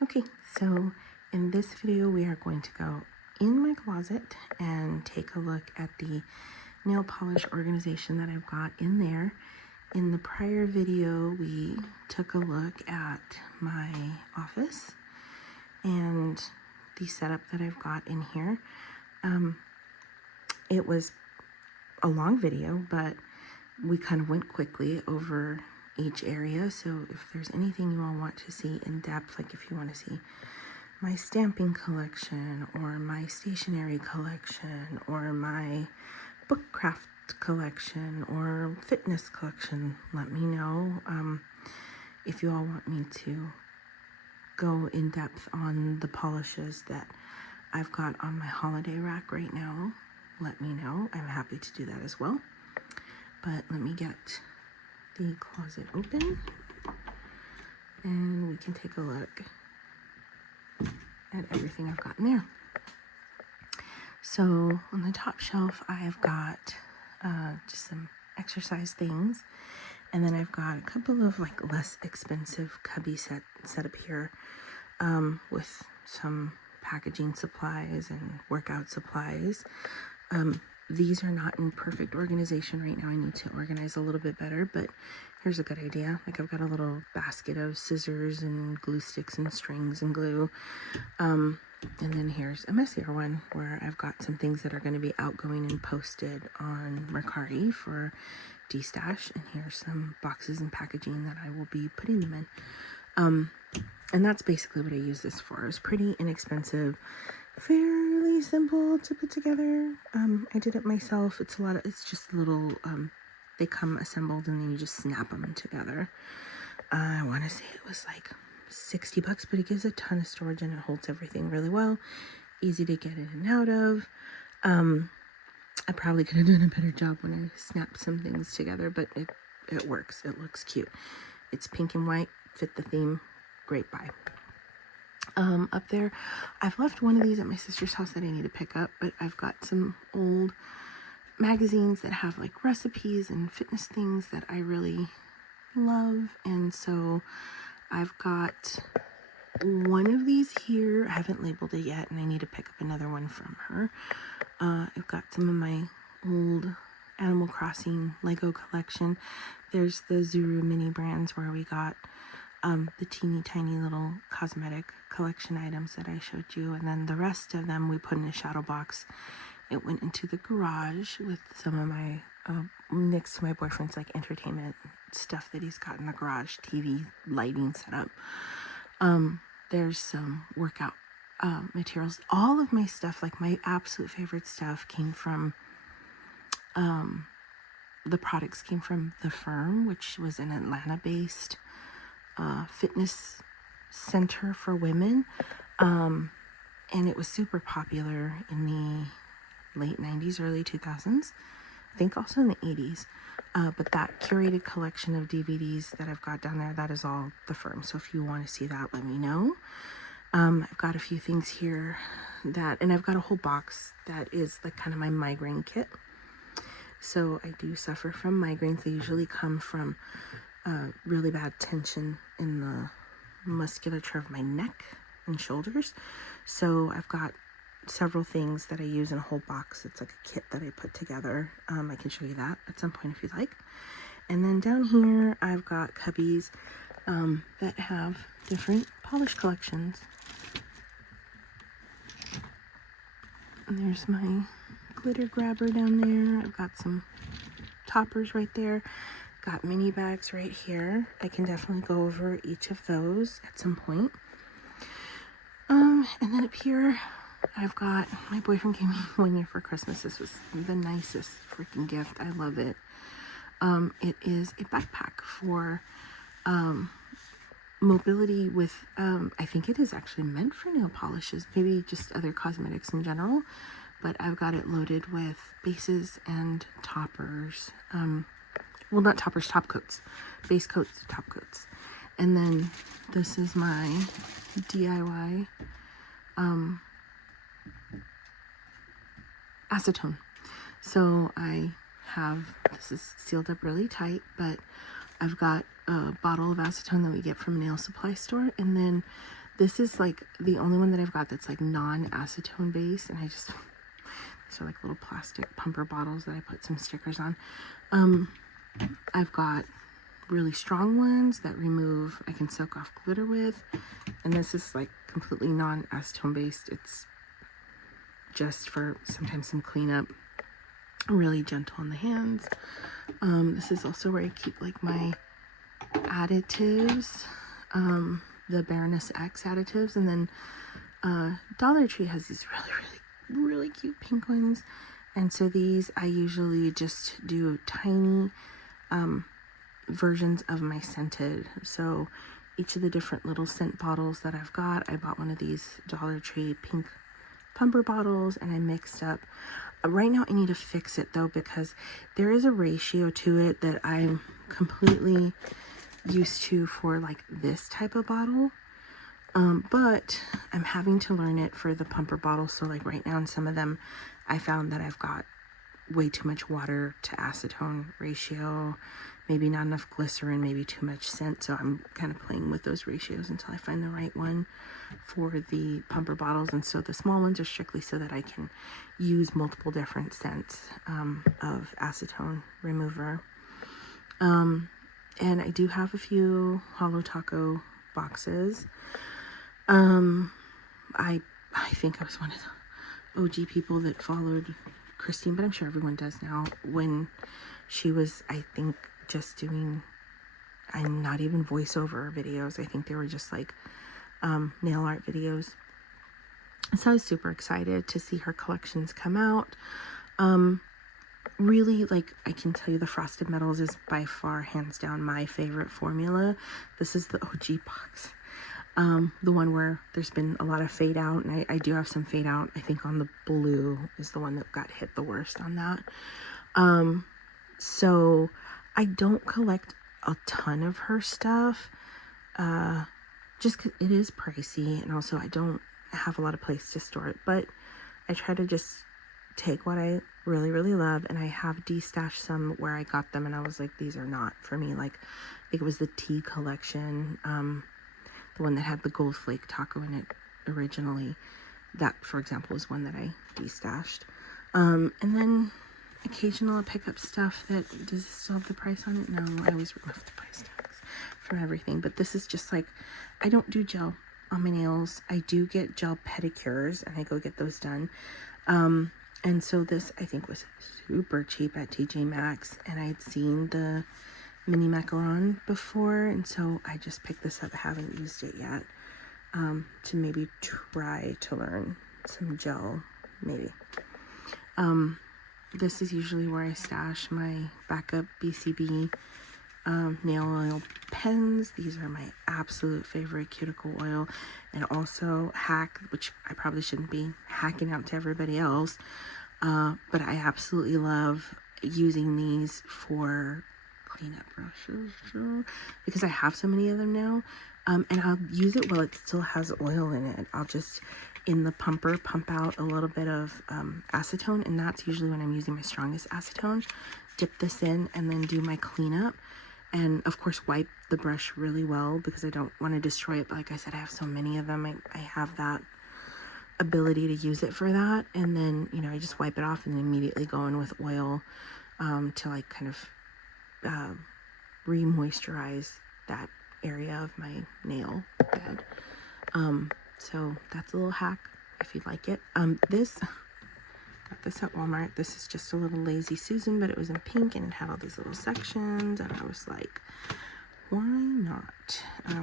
Okay, so in this video we are going to go in my closet and take a look at the nail polish organization that I've got in there. In the prior video we took a look at my office and the setup that I've got in here. It was a long video, but we kind of went quickly over each area. So if there's anything you all want to see in depth, like if you want to see my stamping collection or my stationery collection or my book craft collection or fitness collection, let me know. If you all want me to go in depth on the polishes that I've got on my holiday rack right now, let me know. I'm happy to do that as well. But let me get the closet open and we can take a look at everything I've got in there. So on the top shelf, I have got just some exercise things. And then I've got a couple of like less expensive cubby set up here with some packaging supplies and workout supplies. These are not in perfect organization right now. I need to organize a little bit better, but here's a good idea. Like I've got a little basket of scissors and glue sticks and strings and glue. And then here's a messier one where I've got some things that are going to be outgoing and posted on Mercari for D-Stash. And here's some boxes and packaging that I will be putting them in. And that's basically what I use this for. It's pretty inexpensive, fairly simple to put together. I did it myself. It's just little, they come assembled and then you just snap them together. I want to say it was like $60, but it gives a ton of storage and it holds everything really well. Easy to get in and out of. I probably could have done a better job when I snapped some things together, but it works. It looks cute. It's pink and white, fit the theme. Great buy. Up there, I've left one of these at my sister's house that I need to pick up, but I've got some old magazines that have like recipes and fitness things that I really love, and so I've got one of these here. I haven't labeled it yet, and I need to pick up another one from her. I've got some of my old Animal Crossing Lego collection. There's the Zuru mini brands where we got the teeny tiny little cosmetic collection items that I showed you, and then the rest of them we put in a shadow box. It went into the garage with some of my next to my boyfriend's like entertainment stuff that he's got in the garage, TV, lighting setup. There's some workout materials. All of my stuff, like my absolute favorite stuff, came from the products came from The Firm, which was an Atlanta-based fitness center for women, and it was super popular in the late 90s, early 2000s, I think also in the 80s, but that curated collection of DVDs that I've got down there, that is all The Firm. So if you want to see that, let me know. I've got a few things here and I've got a whole box that is like kind of my migraine kit. So I do suffer from migraines. They usually come from really bad tension in the musculature of my neck and shoulders. So I've got several things that I use in a whole box. It's like a kit that I put together. I can show you that at some point if you'd like. And then down here I've got cubbies that have different polish collections. And there's my glitter grabber down there. I've got some toppers right there. Got mini bags right here. I can definitely go over each of those at some point. And then up here, I've got, my boyfriend gave me one year for Christmas. This was the nicest freaking gift. I love it. It is a backpack for mobility with, I think it is actually meant for nail polishes, maybe just other cosmetics in general, but I've got it loaded with bases and toppers. Well, not toppers, top coats, base coats, top coats. And then this is my DIY acetone. So this is sealed up really tight, but I've got a bottle of acetone that we get from a nail supply store, and then This is like the only one that I've got that's like non-acetone based, and these are like little plastic pumper bottles that I put some stickers on. I've got really strong ones that I can soak off glitter with, and this is like completely non-acetone based. It's just for sometimes some cleanup, really gentle on the hands. This is also where I keep like my additives, the Baroness X additives, and then Dollar Tree has these really cute pink ones, and so these I usually just do tiny versions of my scented. So each of the different little scent bottles that I've got, I bought one of these Dollar Tree pink pumper bottles, and I mixed up. Right now I need to fix it though, because there is a ratio to it that I'm completely used to for like this type of bottle, but I'm having to learn it for the pumper bottle. So like right now in some of them I found that I've got way too much water to acetone ratio, maybe not enough glycerin, maybe too much scent. So I'm kind of playing with those ratios until I find the right one for the pumper bottles. And so the small ones are strictly so that I can use multiple different scents of acetone remover. And I do have a few Holo Taco boxes. I think I was one of the OG people that followed Christine, but I'm sure everyone does now, when she was, I think, just doing, I'm not even voiceover videos. I think they were just like nail art videos. So I was super excited to see her collections come out. Really, like, I can tell you the Frosted Metals is by far, hands down, my favorite formula. This is the OG box. The one where there's been a lot of fade out, and I do have some fade out. I think on the blue is the one that got hit the worst on that. So I don't collect a ton of her stuff, just 'cause it is pricey, and also I don't have a lot of place to store it, but I try to just take what I really love, and I have destashed some where I got them and I was like, these are not for me. Like, I think it was the tea collection, the one that had the gold flake taco in it originally. That, for example, is one that I destashed. And then occasionally I'll pick up stuff that, does it still have the price on it? No, I always remove the price tags from everything. But this is just like, I don't do gel on my nails. I do get gel pedicures, and I go get those done. And so this, I think, was super cheap at TJ Maxx, and I'd seen the mini macaron before, and so I just picked this up. I haven't used it yet, to maybe try to learn some gel, maybe. This is usually where I stash my backup BCB nail oil pens. These are my absolute favorite cuticle oil, and also Hack, which I probably shouldn't be hacking out to everybody else, but I absolutely love using these for cleanup brushes because I have so many of them now, and I'll use it while it still has oil in it. I'll just, in the pumper, pump out a little bit of acetone, and that's usually when I'm using my strongest acetone. Dip this in and then do my cleanup. And of course wipe the brush really well because I don't want to destroy it. But like I said, I have so many of them. I have that ability to use it for that. And then, you know, I just wipe it off and then immediately go in with oil to like kind of re-moisturize that area of my nail bed. So that's a little hack if you'd like it. Got this at Walmart. This is just a little Lazy Susan, but it was in pink and it had all these little sections, and I was like, why not?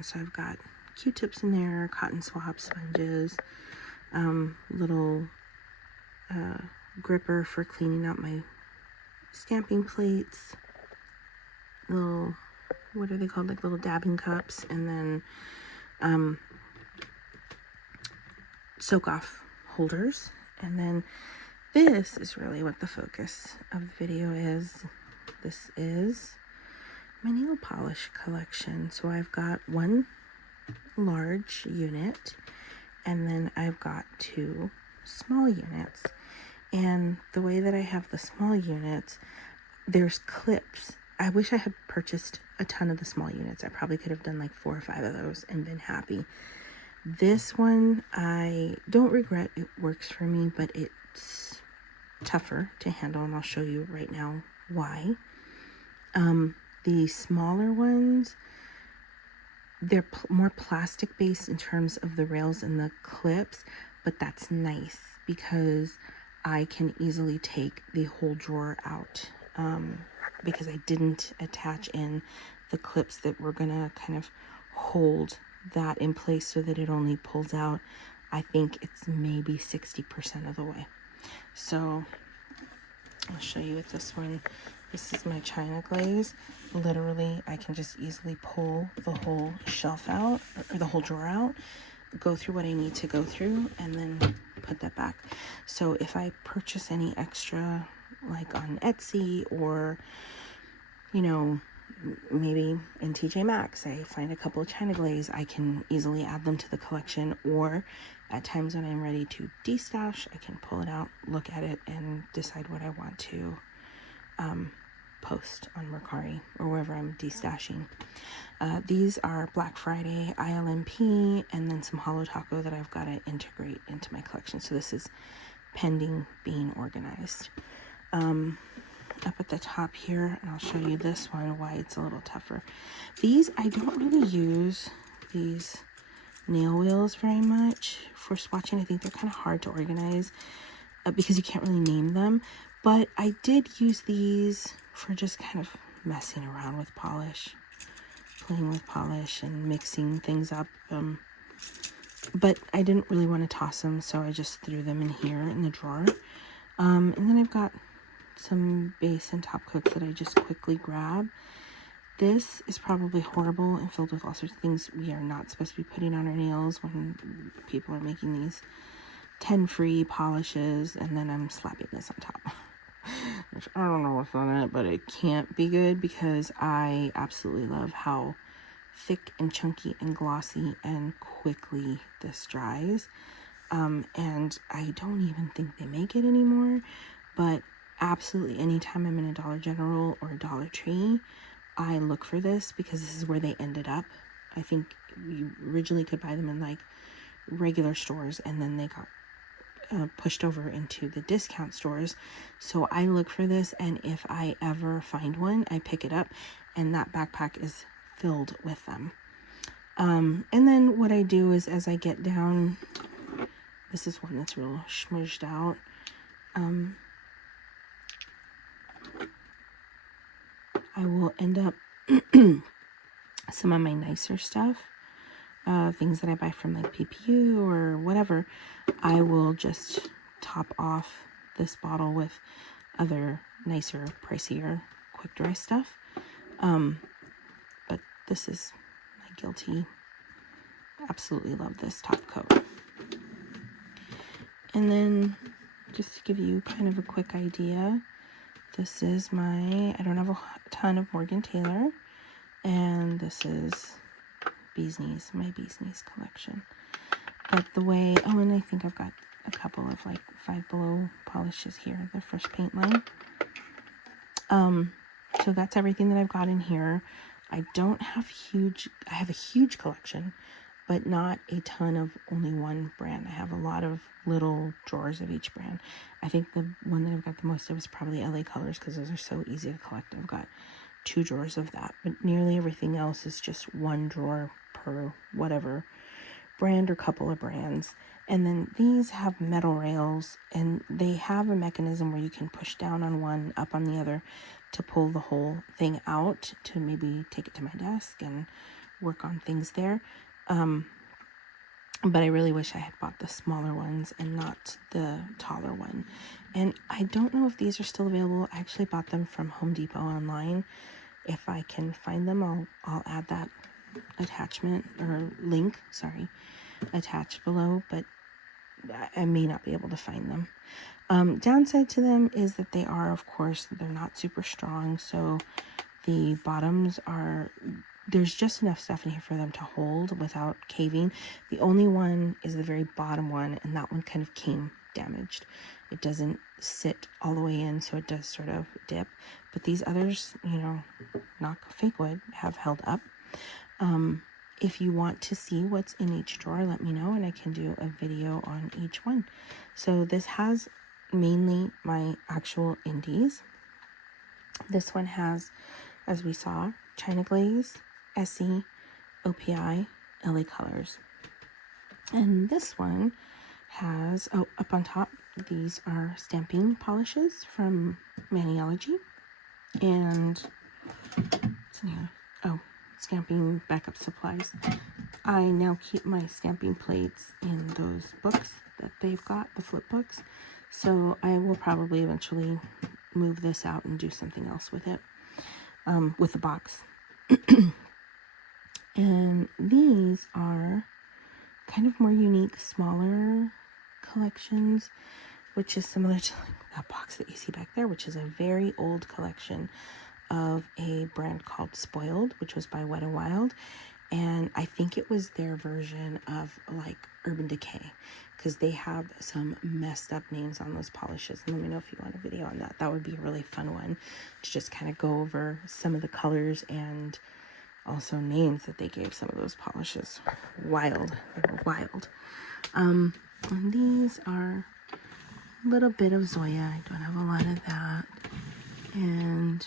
So I've got Q-tips in there, cotton swab sponges, little gripper for cleaning out my stamping plates, little, what are they called, like little dabbing cups, and then soak off holders. And then this is really what the focus of the video is. This is my nail polish collection. So I've got one large unit, and then I've got two small units. And the way that I have the small units, there's clips. I wish I had purchased a ton of the small units. I probably could have done like 4 or 5 of those and been happy. This one I don't regret. It works for me, but it's tougher to handle, and I'll show you right now why. The smaller ones, they're more plastic based in terms of the rails and the clips, but that's nice because I can easily take the whole drawer out, because I didn't attach in the clips that were gonna kind of hold that in place so that it only pulls out. I think it's maybe 60% of the way. So I'll show you with this one. This is my China glaze. Literally, I can just easily pull the whole shelf out, or the whole drawer out, go through what I need to go through, and then put that back. So if I purchase any extra, like on Etsy, or, you know, maybe in TJ Maxx, I find a couple of China glaze, I can easily add them to the collection. Or at times when I'm ready to destash, I can pull it out, look at it, and decide what I want to post on Mercari or wherever I'm destashing. These are Black Friday ILMP, and then some Holo Taco that I've got to integrate into my collection. So this is pending being organized. Up at the top here, and I'll show you this one, why it's a little tougher. These, I don't really use these nail wheels very much for swatching. I think they're kind of hard to organize because you can't really name them. But I did use these for just kind of messing around with polish, playing with polish and mixing things up. But I didn't really want to toss them, so I just threw them in here in the drawer. And then I've got some base and top coats that I just quickly grab. This is probably horrible and filled with all sorts of things we are not supposed to be putting on our nails when people are making these 10 free polishes, and then I'm slapping this on top. Which I don't know what's on it, but it can't be good because I absolutely love how thick and chunky and glossy and quickly this dries. And I don't even think they make it anymore, but absolutely anytime I'm in a Dollar General or a Dollar Tree, I look for this because this is where they ended up. I think we originally could buy them in like regular stores, and then they got pushed over into the discount stores. So I look for this, and if I ever find one, I pick it up, and that backpack is filled with them. And then what I do is, as I get down, this is one that's real smudged out. I will end up some of my nicer stuff, things that I buy from like PPU or whatever, I will just top off this bottle with other nicer, pricier, quick dry stuff. But this is my guilty. Absolutely love this top coat. And then just to give you kind of a quick idea, this is my, I don't have a ton of Morgan Taylor, and this is Bee's Knees, my Bee's Knees collection. But the way, oh, and I think I've got a couple of like Five Below polishes here, the Fresh Paint line. So that's everything that I've got in here. I have a huge collection, but not a ton of only one brand. I have a lot of little drawers of each brand. I think the one that I've got the most of is probably LA Colors because those are so easy to collect. I've got 2 drawers of that, but nearly everything else is just 1 drawer per whatever brand or couple of brands. And then these have metal rails, and they have a mechanism where you can push down on one, up on the other to pull the whole thing out to maybe take it to my desk and work on things there. But I really wish I had bought the smaller ones and not the taller one. And I don't know if these are still available. I actually bought them from Home Depot online. If I can find them, I'll add that attachment or link, attached below, but I may not be able to find them. Downside to them is that they are, of course, they're not super strong. So the bottoms are, there's just enough stuff in here for them to hold without caving. The only one is the very bottom one, and that one kind of came damaged. It doesn't sit all the way in, so it does sort of dip. But these others, knock fake wood, have held up. if you want to see what's in each drawer, let me know and I can do a video on each one. So this has mainly my actual indies. This one has, as we saw, China Glaze, Essie, OPI, LA Colors. And this one has, oh, up on top, these are stamping polishes from Maniology. And what's in here? Oh, stamping backup supplies. I now keep my stamping plates in those books that they've got, the flip books. So I will probably eventually move this out and do something else with it, with the box. And these are kind of more unique, smaller collections, which is similar to like that box that you see back there, which is a very old collection of a brand called Spoiled, which was by Wet n Wild. And I think it was their version of like Urban Decay, because they have some messed up names on those polishes. And let me know if you want a video on that. That would be a really fun one to just kind of go over some of the colors and also names that they gave some of those polishes. Wild. They were wild. And these are a little bit of Zoya. I don't have a lot of that. And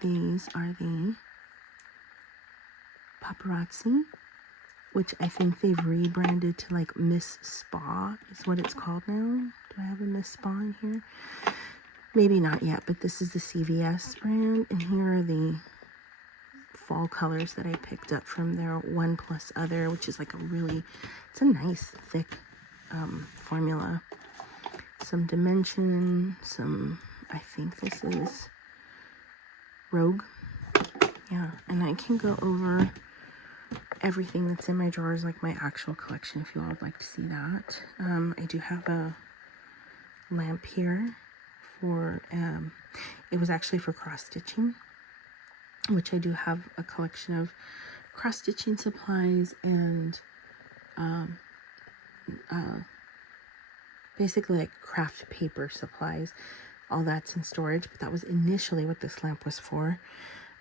these are the Paparazzi, which I think they've rebranded to like Miss Spa is what it's called now. Do I have a Miss Spa in here? Maybe not yet, but this is the CVS brand. And here are the fall colors that I picked up from their One Plus Other, which is like a really, it's a nice thick formula. Some Dimension, some, I think this is Rogue. Yeah, and I can go over everything that's in my drawers, like my actual collection, if you all would like to see that. I do have a lamp here for, it was actually for cross stitching, which I do have a collection of cross stitching supplies and basically like craft paper supplies. All that's in storage, but that was initially what this lamp was for.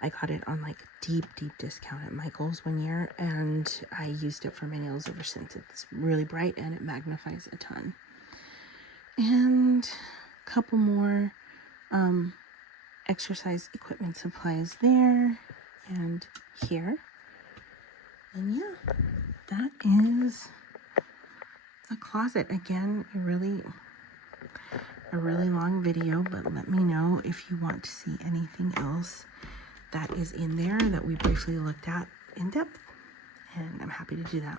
I got it on like deep discount at Michael's one year, and I used it for my nails ever since. It's really bright and it magnifies a ton. And a couple more exercise equipment supplies there and here. And yeah, that is the closet. Again, a really long video, but let me know if you want to see anything else that is in there that we briefly looked at in depth, and I'm happy to do that.